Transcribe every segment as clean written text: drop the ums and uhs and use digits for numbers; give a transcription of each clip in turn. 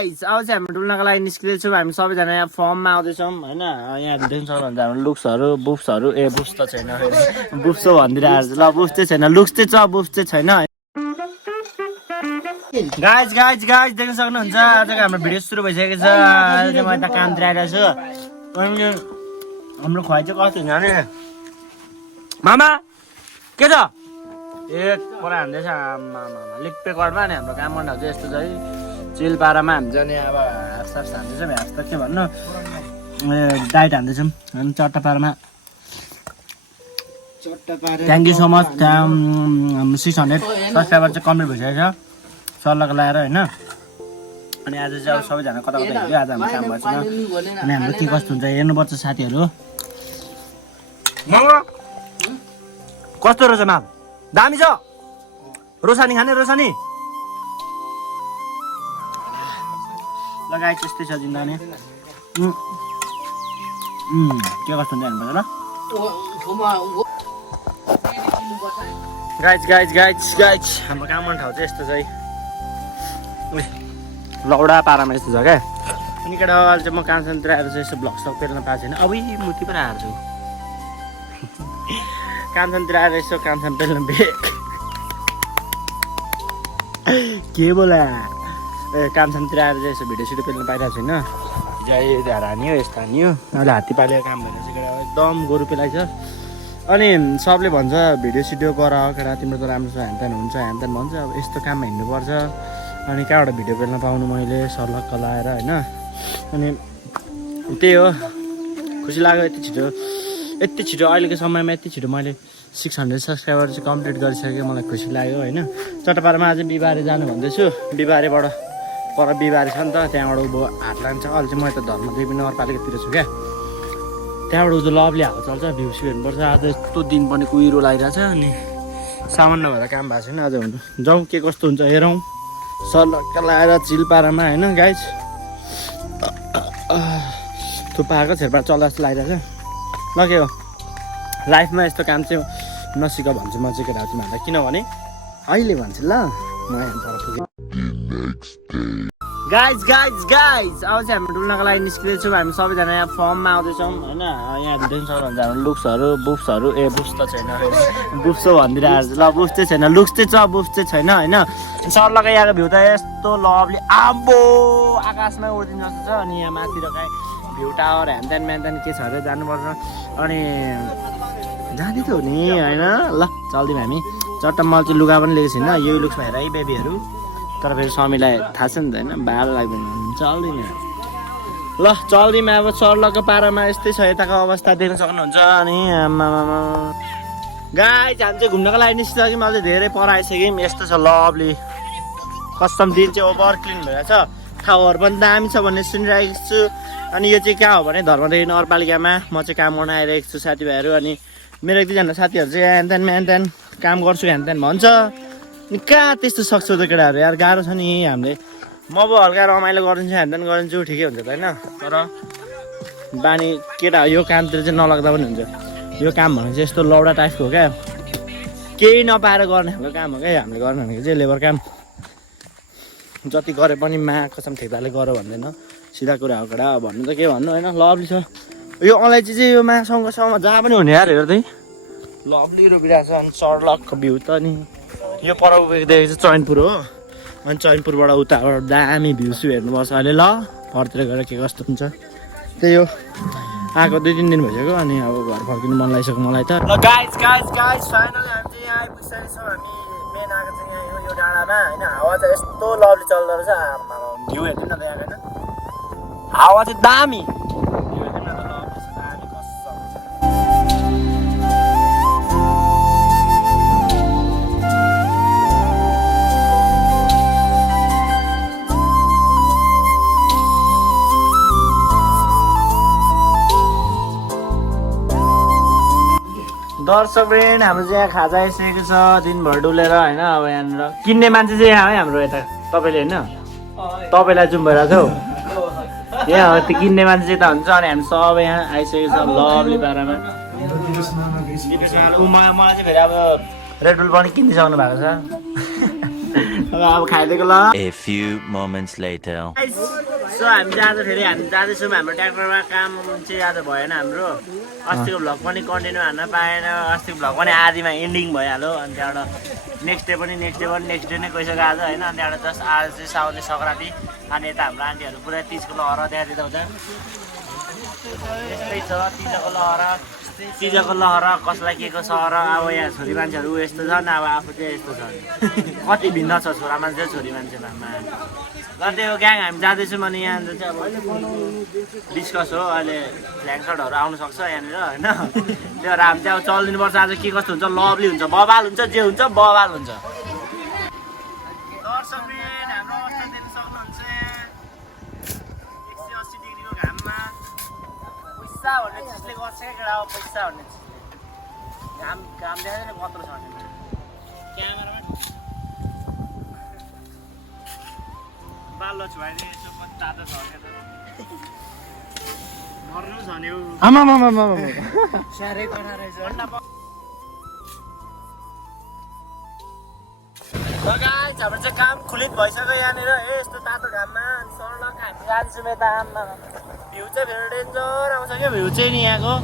अब चाहिँ हामी डुल्नको लागि निस्किँदैछौँ हामी सबैजना यहाँ फर्ममा आउँदैछौँ होइन यहाँ देख्न सक्नुहुन्छ हाम्रो लुक्सहरू बुफ्सहरू बुफ्स त छैन बुफ्स भनिदिइरहेको ल बुफ्स चाहिँ छैन लुक्स चाहिँ छ बुफ्स चाहिँ छैन गाइज गाइज गाइज देख्न सक्नुहुन्छ आजको हाम्रो भिडियो सुरु भइसकेको छ आज चाहिँ म यता कामतिर आइरहेको छु अनि हाम्रो खुवाइ चाहिँ कस्तो हुन्छ भने मामा के छ ए परा हान्दैछ आमा लिप्पेकडमा नि हाम्रो काम गर्नु चाहिँ यस्तो छ है चिलपारामा हामी चाहिँ अब हाँस हान्दैछौँ हाँस त के भन्नु डाइट हान्दैछौँ अनि चट्टापारामा थ्याङ्क यू सो मच हाम्रो 600 सब्सक्राइबर चाहिँ कम्प्लिट भइसकेको छ सल्लाहको लाएर होइन अनि आज चाहिँ अब सबैजना कता कता हिँड्यो आज हाम्रो काम भएको छैन अनि हाम्रो के कस्तो हुन्छ हेर्नुपर्छ साथीहरू कस्तो रहेछ माम दामी छ रोसानी खाने रोसानी लगाए त्यस्तै छ जिन्दानी के कस्तो हुन्छ हेर्नुपर्छ ल गाइज गाइज गाइज गाइज हाम्रो काम गर्ने ठाउँ चाहिँ यस्तो छ है लौडा पारामा यस्तो छ क्या अनि केटा अहिले चाहिँ म कामतिर आएर चाहिँ यसो भ्लग सक पेर्न पाएको छैन अब मुर्ति पनि आएर छु कामतिर आएर यसो कामसाम पेर्न के बोला कामसामतिर आएर चाहिँ यसो भिडियो सिडियो पेल्न पाइरहेको छैन जय झार हान्यो यस्तो हान्यो अहिले हात्ती पालेको काम भएर चाहिँ केटा एकदम गोरु पेलाइ छ अनि सबले भन्छ भिडियो सिडियो गर केटा तिम्रो त राम्रो छ ह्यानत्यान हुन्छ ह्यानत्यान भन्छ अब यस्तो काममा हिँड्नुपर्छ अनि कहाँबाट भिडियो पेल्न पाउनु मैले सर्लक्क लाएर होइन अनि त्यही हो खुसी लाग्यो यति छिटो अहिलेको समयमा यति छिटो मैले 600 सब्सक्राइबर चाहिँ कम्प्लिट गरिसकेँ मलाई खुसी लाग्यो होइन चट्टापारामा अझै बिहिबारे जानु भन्दैछु बिहिबारेबाट पर बिहिबारे छ नि त त्यहाँबाट उँभो हाट लान्छ अहिले चाहिँ म त धर्मदेवी नगरपालिकातिर छु क्या त्यहाँबाट उजो लभली हावा चल्छ भ्यू सिउ हेर्नुपर्छ आज यस्तो दिन पनि कुहिरो लागिरहेछ अनि सामान्य भएर काम भएको छैन आज हुनु जाउँ के कस्तो हुन्छ हेरौँ सर्लक्क लाएर चिलपारामा होइन गाइज थुप्पाको छेरपा चल्दा जस्तो लागिरहेछ ल के हो लाइफमा यस्तो काम चाहिँ नसिक भन्छु म चाहिँ केटा तिमीहरूलाई किनभने अहिले भन्छु ल म यहाँ पर पुगेँ गाइज गाइज गाइज अब चाहिँ हामी डुल्नको लागि निस्किँदैछौँ हामी सबैजना यहाँ फर्ममा आउँदैछौँ होइन यहाँ देख्न सक्नुहुन्छ हाम्रो लुक्सहरू बुफ्सहरू बुफ्स त छैन बुफ्स भनिदिइरहेको ल बुफ्स चाहिँ छैन लुक्स चाहिँ छ बुफ्स चाहिँ छैन होइन सर्लक्क यहाँको भ्यू त यस्तो लभली आम्बो आकाशमै उड्दिनु जस्तो छ अनि यहाँ माथि र काहीँ भ्यू टावर ह्यानत्यान म्यानत्यान के छ अरे जानुपर्छ अनि जाँदै त हो नि होइन ल चल्दिउँ हामी चट्टा मैले चाहिँ लुगा पनि लिएको छैन यही लुक्समा हेर है बेबीहरू तर फेरि स्वामीलाई थाहा छ नि त होइन भालो लाग्दैन चल्दिउँ ल चल्दिउँ अब सर्लक्क पारामा यस्तै छ यताको अवस्था देख्न सक्नुहुन्छ अनि आमामा गाइज हामी चाहिँ घुम्नको लागि निस्किसक्यौँ अझै धेरै पर आइसक्यौँ यस्तो छ लभली कस्टम दिन चाहिँ ओभर क्लिन भइरहेछ ठाउँहरू पनि दामी छ भन्ने सुनिरहेको छु अनि यो चाहिँ कहाँ हो भने धर्मदेवी नगरपालिकामा म चाहिँ काम गर्न आइरहेको छु साथीभाइहरू अनि मेरो एक दुईजना साथीहरू चाहिँ ह्यानत्यान म्यानत्यान काम गर्छु ह्यानत्यान भन्छ अनि कहाँ त्यस्तो सक्छौ त केटाहरू यार गाह्रो छ नि हामीले म अब हल्का रमाइलो गरिदिन्छु ह्यानत्यान गरिदिन्छु ठिकै हुन्छ त होइन तर बानी केटा यो कामतिर चाहिँ नलाग्दा पनि हुन्छ यो काम भनेको चाहिँ यस्तो लौडा टाइपको हो क्या केही नपाएर गर्ने खालको काम हो क्या हामीले गर्ने भनेको चाहिँ लेबर काम जति गरे पनि मा कसम ठेक्दाले गर भन्दैन सिधा कुरा हो केटा भन्नु त के भन्नु होइन लभली छ यो अलैँची चाहिँ यो मासँगसँग जहाँ पनि हुने यार हेर्दै लभली रोपिरहेको छ अनि सर्लक्क भ्यू त नि यो पर देखेको चाहिँ चैनपुर हो अनि चैनपुरबाट उताबाट दामी भ्यू सिउ हेर्नुपर्छ अहिले ल घरतिर गएर के कस्तो हुन्छ त्यही हो आएको 2-3 दिन भइसक्यो अनि अब घर फर्किनु मन लागिसक्यो मलाई त ल गाइज गाइज गाइज फाइनली हामी चाहिँ यहाँ आइपुगिसकेको छौँ हामी मेन आएको चाहिँ यहाँ यो डाँडामा होइन हावा चाहिँ यस्तो लभली चल्दो रहेछ भ्यू हेर्नु न त यहाँ होइन हावा चाहिँ दामी दर्शकवृन्द हाम्रो चाहिँ यहाँ खाजा आइसकेको छ दिनभर डुलेर होइन अब यहाँनिर किन्ने मान्छे चाहिँ यहाँ है हाम्रो यता तपाईँले होइन तपाईँलाई जुम भइरहेको छ हौ यहाँ त्यो किन्ने मान्छे चाहिँ त हुन्छ अनि हामी सबै यहाँ आइसकेको छ लभली पारामा मलाई चाहिँ फेरि अब रेड बुल पनि किनिसक्नु भएको छ अब खाइदिएको ल। A few moments later. So हामी चाहिँ आज फेरि हामी जाँदैछौँ हाम्रो ट्र्याक्टरमा काम चाहिँ आज भएन हाम्रो अस्तिको भ्लग पनि कन्टिन्यू हान्न पाएन अस्तिको भ्लग पनि आधीमा एन्डिङ भइहाल्यो अनि त्यहाँबाट नेक्स्ट डे नै गइसक्यो आज होइन अनि त्यहाँबाट जस्ट आज चाहिँ साउने सङ्क्रान्ति अनि यता हाम्रो आन्टीहरू पुरै तिजको लहरा त्यहाँतिर हुँदा यस्तै छ तिजको लहरा कसलाई के को सहर अब यहाँ छोरी मान्छेहरू यस्तो छन् अब आफू चाहिँ यस्तो छ कति भिन्न छ छोरा मान्छे छोरी मान्छेमा र त्यो ग्याङ हामी जाँदैछौँ अनि यहाँ चाहिँ अब डिस्कस हो अहिले ल्याङसटहरू आउनु सक्छ यहाँनिर होइन त्यो भएर हामी चाहिँ अब चलिदिनुपर्छ आज के कस्तो हुन्छ लभली हुन्छ बबाल हुन्छ जे हुन्छ बबाल हुन्छ दर्शकवृन्द हाम्रो अवस्था देख्न सक्नुहुन्छ 180 डिग्रीको घाममा पैसा भन्ने चिजले गर्छ केटा अब पैसा भन्ने चिजले घाम देखाइदिने कत्रो छ भने क्यामेरामा बाल्लो छुवाइदिए यसो कति तातो छ मर्नु छ नि आमा साह्रै कठा रहेछ गाइस हाम्रो चाहिँ काम खुलित भइसक्यो यहाँनिर यस्तो तातो घाममा अनि सडक हामी जान्छौँ यता आममा भ्यू चाहिँ फेरि डेन्जर आउँछ क्या भ्यू चाहिँ नि यहाँको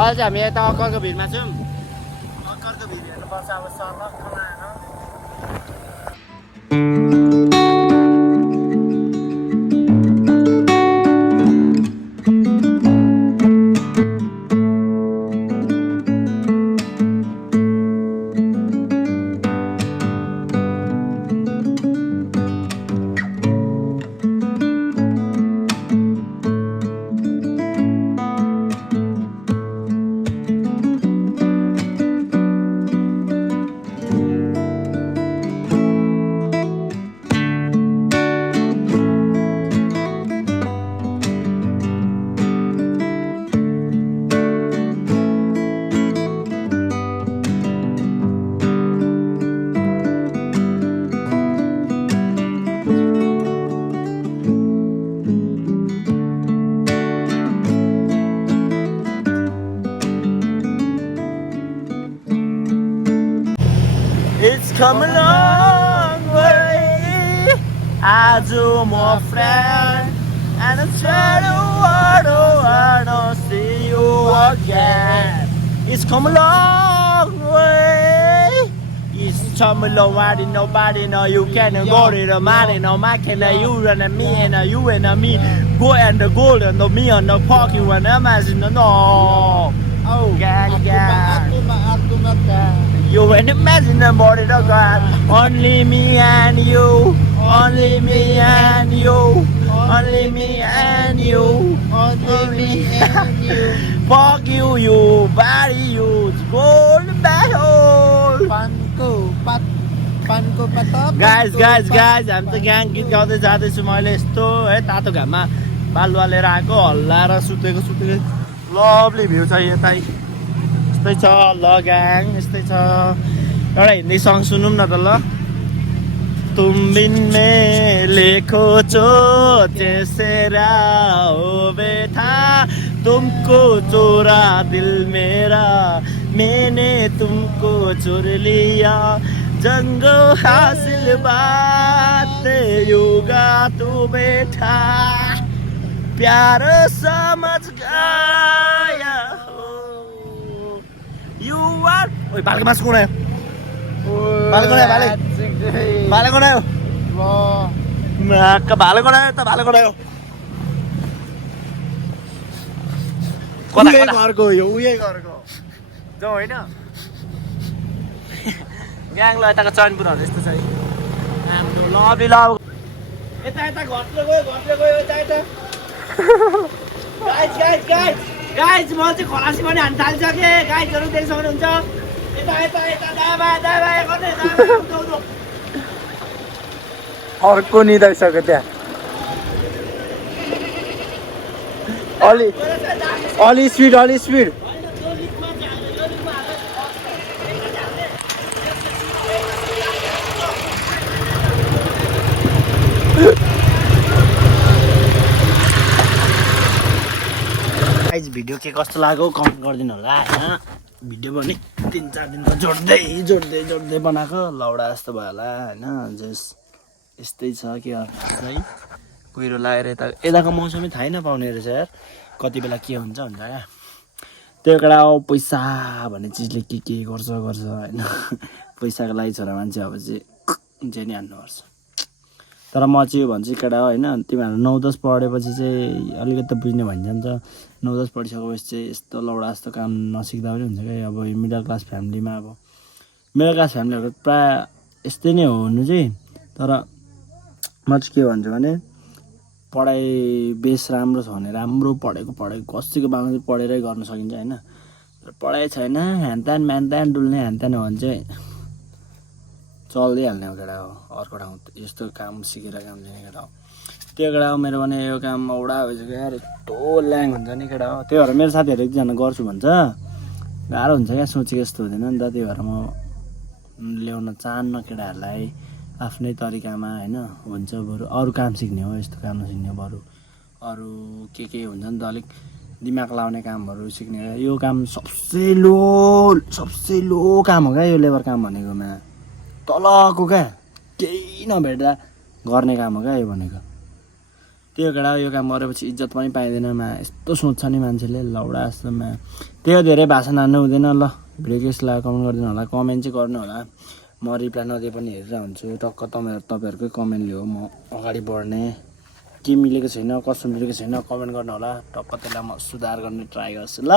अहिले चाहिँ हामी यता अक्करको भिरमा छौँ अक्करको भिर हेर्नुपर्छ अब सडक खनाएर It's come a long way, I do my friend, and I try to see you again. It's come a long way, it's come a long way, nobody know you can go to the money, no man can you and me and you and me, go and the gold and the me on the park, you and them as in the no. Oh, gang. You and imagine the body of God. Only me and you. Only me and you. Only me and you. Only me and you. Fuck you, you body, you gold battle. Guys, हामी त gang गीत गाउँदै जाँदैछु मैले यस्तो है तातो घाममा बालुवा लिएर आएको हल्लाएर सुतेको लभली भ्यू छ यतै यस्तै छ ल ग्याङ यस्तै छ एउटा हिन्दी सङ सुनौँ न त ल तुम बिन में लेखो चो तेरा हो बेथा तुमको चोरा दिल मेरा मैंने तुमको चुर लिया जंगो हासिल बात योगा तू बेटा प्यार समझ गया हो यू आर ओए बालको मासु कोण आयो बालको कोण आयो नाक बालको कोण आयो त बालको कोण आयो कता घरको यो उही घरको जाऊ हैन ग्याङ ल यताको चैनपुरहरु यस्तो छ हाम्रो लबी लब यता घरले गयो यता गाइज म चाहिँ खलासी पनि हान्न थालिसकेँ गाइजहरू देख्न सक्नुहुन्छ यता दाबा गर्ने अर्को निदाइसक्यो त्यहाँ अलि स्पिड भिडियो के कस्तो लाग्यो कमेन्ट गरिदिनु होला होइन भिडियो पनि 3-4 दिनको जोड्दै बनाएको लौडा जस्तो भयो होला होइन जस यस्तै छ के गर्नु है कुहिरो लागेर यताको मौसमै थाहै नपाउने रहेछ यार कति बेला के हुन्छ क्या त्यो एउटा पैसा भन्ने चिजले के गर्छ होइन पैसाको लागि छोरा मान्छे अब चाहिँ जे नि हान्नुपर्छ तर म चाहिँ यो भन्छु केटा होइन तिमीहरू 9-10 पढेपछि चाहिँ अलिकति त बुझ्ने भइजान्छ 9-10 पढिसकेपछि चाहिँ यस्तो लौडा जस्तो काम नसिक्दा पनि हुन्छ क्या अब मिडल क्लास फ्यामिलीमा अब मिडल क्लास फ्यामिलीहरू प्रायः यस्तै नै हो हुनु चाहिँ तर म चाहिँ के भन्छु भने पढाइ बेस राम्रो छ भने राम्रो पढेको कसैको बामा चाहिँ पढेरै गर्न सकिन्छ होइन तर पढाइ छैन ह्यानत्यान म्यानत्यान डुल्ने ह्यानत्यान हो भने चाहिँ चल्दिहाल्ने हो केटा हो अर्को ठाउँ यस्तो काम सिकेर काम दिने केटा हो त्यो केटा हो मेरो भने यो काम औडा भइसक्यो यार यस्तो ल्याङ हुन्छ नि केटा हो त्यही भएर मेरो साथीहरू एकजना गर्छु भन्छ गाह्रो हुन्छ क्या सोचेको जस्तो हुँदैन नि त त्यही भएर म ल्याउन चाहन्न केटाहरूलाई आफ्नै तरिकामा होइन हुन्छ बरु अरू काम सिक्ने हो यस्तो काम नसिक्ने बरु अरू के हुन्छ नि त अलिक दिमाग लाउने कामहरू सिक्ने यो काम सबसे लो काम हो क्या यो लेबर काम भनेकोमा तलको क्या केही नभेट्दा गर्ने काम हो क्या यो भनेको त्यो केटा यो काम गरेपछि इज्जत पनि पाइँदैन यस्तो सोच्छ नि मान्छेले लौडा जस्तोमा त्यो धेरै भाषण हान्नु हुँदैन ल भिडियो केस लाग्यो कमेन्ट गरिदिनु होला कमेन्ट चाहिँ गर्नु होला म रिप्लाई नदिए पनि हेरेर हुन्छु टक्क तपाईँहरूकै कमेन्टले हो म अगाडि बढ्ने के मिलेको छैन कसो मिलेको छैन कमेन्ट गर्नु होला टक्क त्यसलाई म सुधार गर्ने ट्राई गर्छु ल